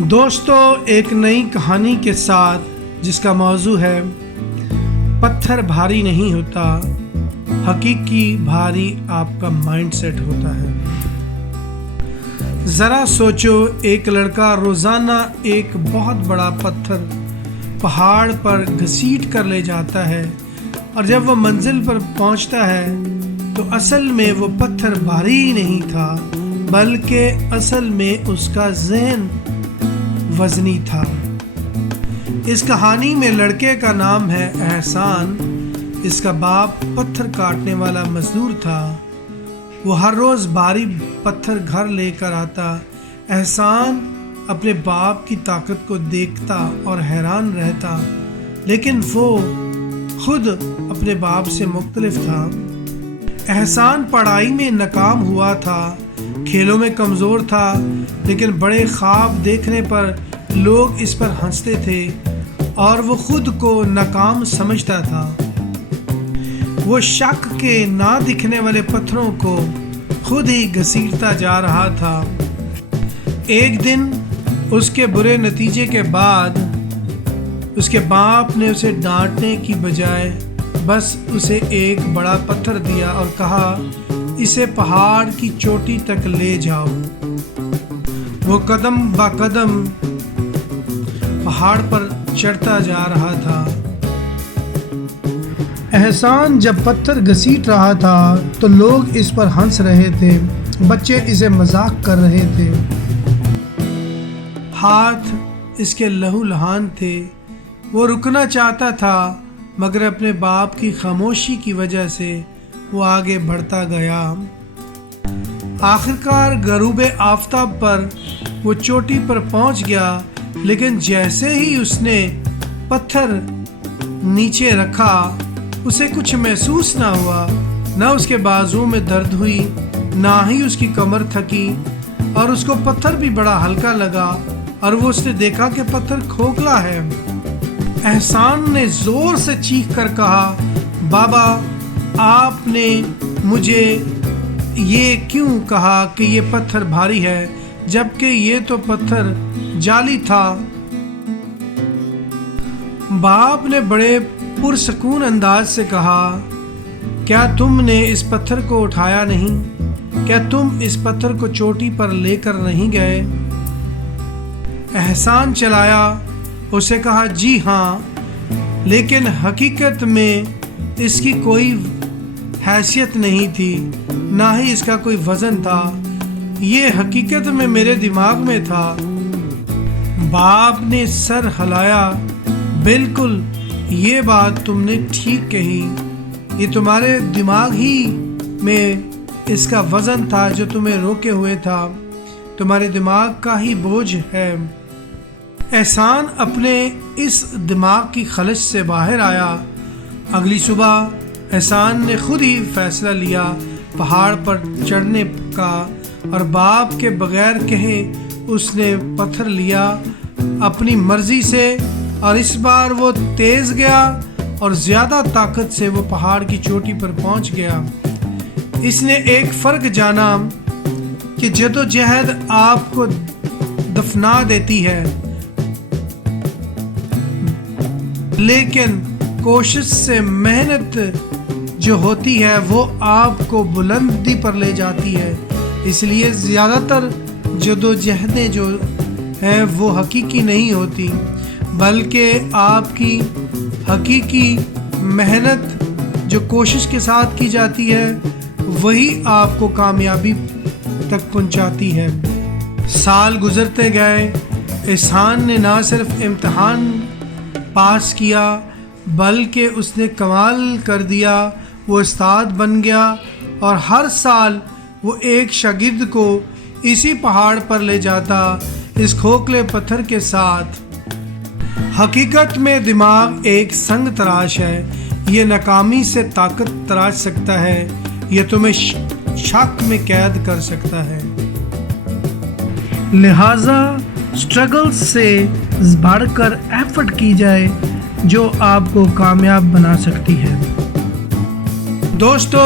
دوستو ایک نئی کہانی کے ساتھ جس کا موضوع ہے پتھر بھاری نہیں ہوتا، حقیقی بھاری آپ کا مائنڈ سیٹ ہوتا ہے۔ ذرا سوچو، ایک لڑکا روزانہ ایک بہت بڑا پتھر پہاڑ پر گھسیٹ کر لے جاتا ہے، اور جب وہ منزل پر پہنچتا ہے تو اصل میں وہ پتھر بھاری نہیں تھا، بلکہ اصل میں اس کا ذہن وزنی تھا۔ اس کہانی میں لڑکے کا نام ہے احسان۔ اس کا باپ پتھر کاٹنے والا مزدور تھا۔ وہ ہر روز بھاری پتھر گھر لے کر آتا۔ احسان اپنے باپ کی طاقت کو دیکھتا اور حیران رہتا، لیکن وہ خود اپنے باپ سے مختلف تھا۔ احسان پڑھائی میں ناکام ہوا تھا، کھیلوں میں کمزور تھا، لیکن بڑے خواب دیکھنے پر لوگ اس پر ہنستے تھے اور وہ خود کو ناکام سمجھتا تھا۔ وہ شک کے نہ دکھنے والے پتھروں کو خود ہی گھسیٹتا جا رہا تھا۔ ایک دن اس کے برے نتیجے کے بعد اس کے باپ نے اسے ڈانٹنے کی بجائے بس اسے ایک بڑا پتھر دیا اور کہا، اسے پہاڑ کی چوٹی تک لے جاؤ۔ وہ قدم با قدم پہاڑ پر چڑھتا جا رہا تھا۔ احسان جب پتھر گھسیٹ رہا تھا تو لوگ اس پر ہنس رہے تھے، بچے اسے مذاق کر رہے تھے، ہاتھ اس کے لہو لہان تھے۔ وہ رکنا چاہتا تھا، مگر اپنے باپ کی خاموشی کی وجہ سے وہ آگے بڑھتا گیا۔ آخرکار غروب آفتاب پر وہ چوٹی پر پہنچ گیا، لیکن جیسے ہی اس نے پتھر نیچے رکھا اسے کچھ محسوس نہ ہوا، نہ اس کے بازو میں درد ہوئی، نہ ہی اس کی کمر تھکی، اور اس کو پتھر بھی بڑا ہلکا لگا، اور وہ اس نے دیکھا کہ پتھر کھوکھلا ہے۔ احسان نے زور سے چیخ کر کہا، بابا، آپ نے مجھے یہ کیوں کہا کہ یہ پتھر بھاری ہے، جبکہ یہ تو پتھر جعلی تھا؟ باپ نے بڑے پرسکون انداز سے کہا، کیا تم نے اس پتھر کو اٹھایا نہیں؟ کیا تم اس پتھر کو چوٹی پر لے کر نہیں گئے؟ احسان چلایا، اسے کہا، جی ہاں، لیکن حقیقت میں اس کی کوئی حیثیت نہیں تھی، نہ ہی اس کا کوئی وزن تھا، یہ حقیقت میں میرے دماغ میں تھا۔ باپ نے سر ہلایا، بالکل، یہ بات تم نے ٹھیک کہی، یہ تمہارے دماغ ہی میں اس کا وزن تھا جو تمہیں روکے ہوئے تھا، تمہارے دماغ کا ہی بوجھ ہے۔ احسان اپنے اس دماغ کی خلش سے باہر آیا۔ اگلی صبح احسان نے خود ہی فیصلہ لیا پہاڑ پر چڑھنے کا، اور باپ کے بغیر کہے اس نے پتھر لیا اپنی مرضی سے، اور اس بار وہ تیز گیا اور زیادہ طاقت سے وہ پہاڑ کی چوٹی پر پہنچ گیا۔ اس نے ایک فرق جانا کہ جدوجہد آپ کو دفنا دیتی ہے، لیکن کوشش سے محنت جو ہوتی ہے وہ آپ کو بلندی پر لے جاتی ہے۔ اس لیے زیادہ تر جدوجہدیں جو ہیں وہ حقیقی نہیں ہوتی، بلکہ آپ کی حقیقی محنت جو کوشش کے ساتھ کی جاتی ہے وہی آپ کو کامیابی تک پہنچاتی ہے۔ سال گزرتے گئے، احسان نے نہ صرف امتحان پاس کیا بلکہ اس نے کمال کر دیا، وہ استاد بن گیا، اور ہر سال وہ ایک شاگرد کو اسی پہاڑ پر لے جاتا، اس کھوکھلے پتھر کے ساتھ۔ حقیقت میں دماغ ایک سنگ تراش ہے، یہ ناکامی سے طاقت تراش سکتا ہے، یہ تمہیں شک میں قید کر سکتا ہے۔ لہٰذا اسٹرگل سے بڑھ کر ایفرٹ کی جائے جو آپ کو کامیاب بنا سکتی ہے۔ دوستو،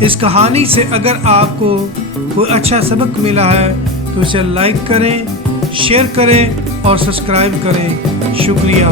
اس کہانی سے اگر آپ کو کوئی اچھا سبق ملا ہے تو اسے لائک کریں، شیئر کریں اور سبسکرائب کریں۔ شکریہ۔